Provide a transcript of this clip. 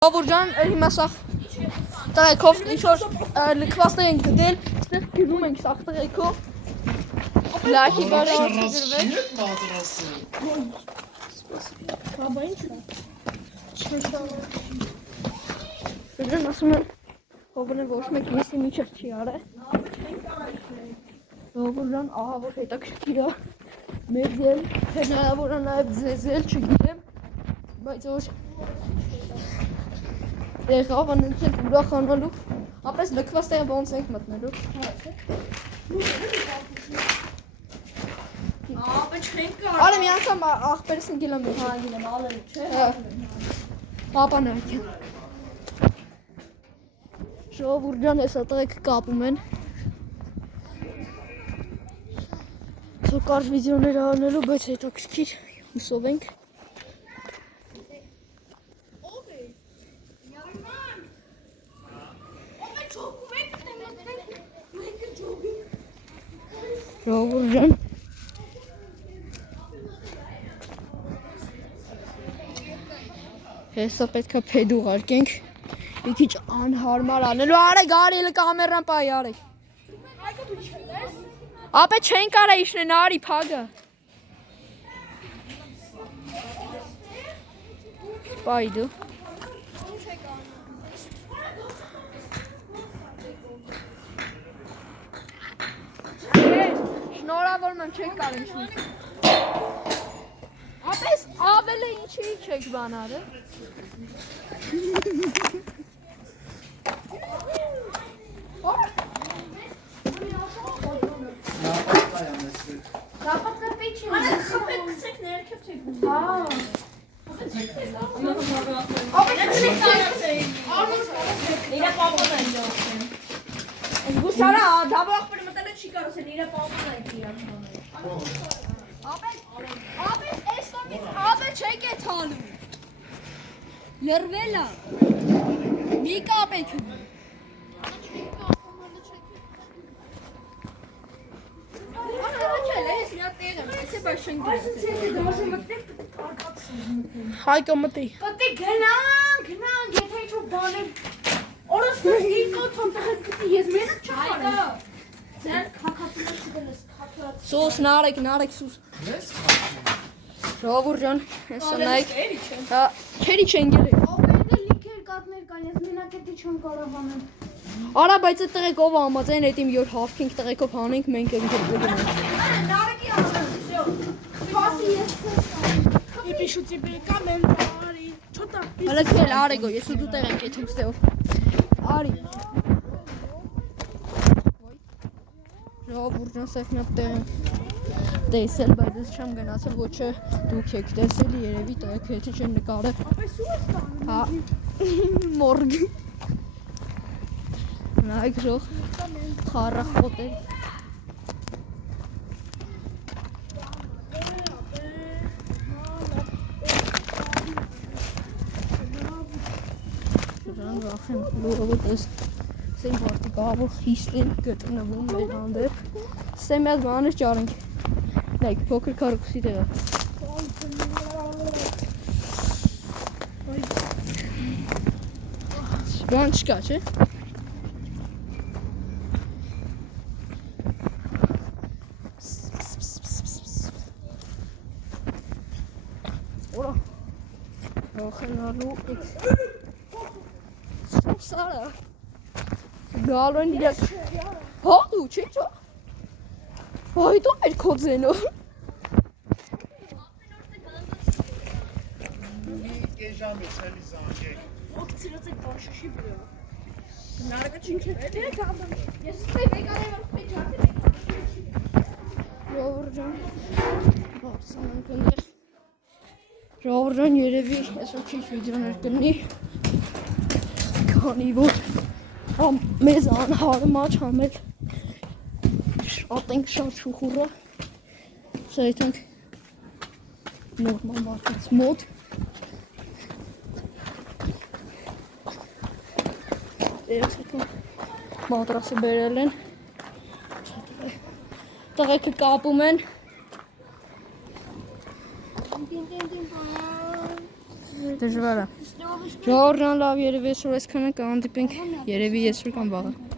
Բաբուրջան հիմա սաղ տղեկով ինչ-որ լքվածներ ենք գտել, ստեղ գնում ենք սաղ տղեկով լաքի վարը արձգրվել Բաբա ինչ է? Բջան ասում են հովն է ոչ մեկ եսի միջև չի արը Բաբուրջան ահա որ հետաքրքիր է մեզ էլ հնարավոր է նաև ձեզ էլ չգիտեմ բայց որ Եղավ անենք ուրախանալու, ապրես լքված տեղը ոնց ենք մտնելու Արը մի անգամ աղբերս ընգել եմ Պապան արկյան Ժողովուրդ հեսա տղեկ կապում են Կարճ վիդեոներ անելու, բայց հետաքրքիր հուսով ենք Ժողովուրդ Հեսա պետք է փեդ ուղարկենք մի քիչ անհարմար անելու արեք արիլը կամերան պայ արեք Ապե չենք արա իշնեն արի փագը Պայ դու Շնորհավոր եմ չեք կարել շնորհ Ապես ավելը ինչի չեք բան արել Զգուշարա, դավը աղբերը մտել է չի կարոսել, իրա պապան այդ իրան Ապես էստոմից ավը չեք է թալում Լրվել է Մի կապ եք Հայկը մտի Պտի գնանք, եթե ինչ-որ բաներ Օրս դուր ինքո թոն տղետ գտի, ես մենակ չխարեմ Ձեր կակացինը չգնես, կակած Սուս նարեք սուս Ժողովուրդ հեսա նայք Չերի չեն գերեք Ապեդը լիքեր կատներ կան, ես մենակ էտի չեմ կարող անել Արա բայց այդ տղեկով ամացային էտ իմ յոր հավքենք տղեկով հանենք մենք եմ գերգում Նարեկի անել, պասի ես Իպի շուտի բեկամ եմ բարի, չոտա Հալը քել արեգո, ես ու դու տեղ ենք եթում ստեով Արի Ժողովուրդ սեքնապ տեղ ենք տեսել, բայց ես չեմ գնացել, ոչը դուք եք տեսել, երևի տղեկ հետի չեն նկարել Ապես ու ես տանում Հա, մորգ Նայք ժող, խարախ ոտեր Շրան վախեմ, լուրովոտ ես Սեմ վարտի կաղավոր խիսլին գտնվում մեր հանդեպ Սեմ միած բանր ճարենք Նայք, փոքր կարուքսի տեղը Բան չկա, չէ? Որա Վախենալու Սուս արա Գալու են իրակ Հա դու, չի չո? Հայտո մեր քո ձենով Ժամից էլի զանգեք Ող ծիրոց եք բաշշի բրո Նարեկը չինչ է Ես ստեյ վեկար եմ որ պեջարդի Ժողովուրդ Բապսանանք ընդեղ Ժողովուրդ երևի ես ու քիչ վիդեոներ կնի Քանի որ մեզ անհարմար համել Շատ ենք շատ շուխուրը Սա եթանք նորմալ մարդից մոտ Երեքս հետո մատրասը բերել են Տղեկը կապում են Դժվար է։ Ժողովրդան լավ երևի այսօր այսքանը կհանդիպենք երևի այսօր կամ վաղը։